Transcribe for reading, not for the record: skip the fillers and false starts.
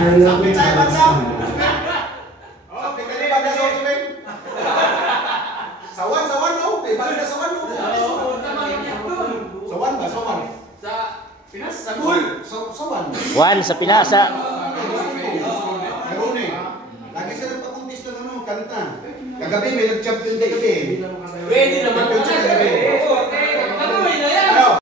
Sampai saya bangsa. Sampai kali pada soal tu kan. Sawan no, pada sawan no. Sawan ba sawan? Sa Pinas sa Gul. Sawan. Wan sa Pinas sa. Meron eh. Lagi sila nagpakontest ng kanta. Kagabi may nag-champion kay gabi. Pwede naman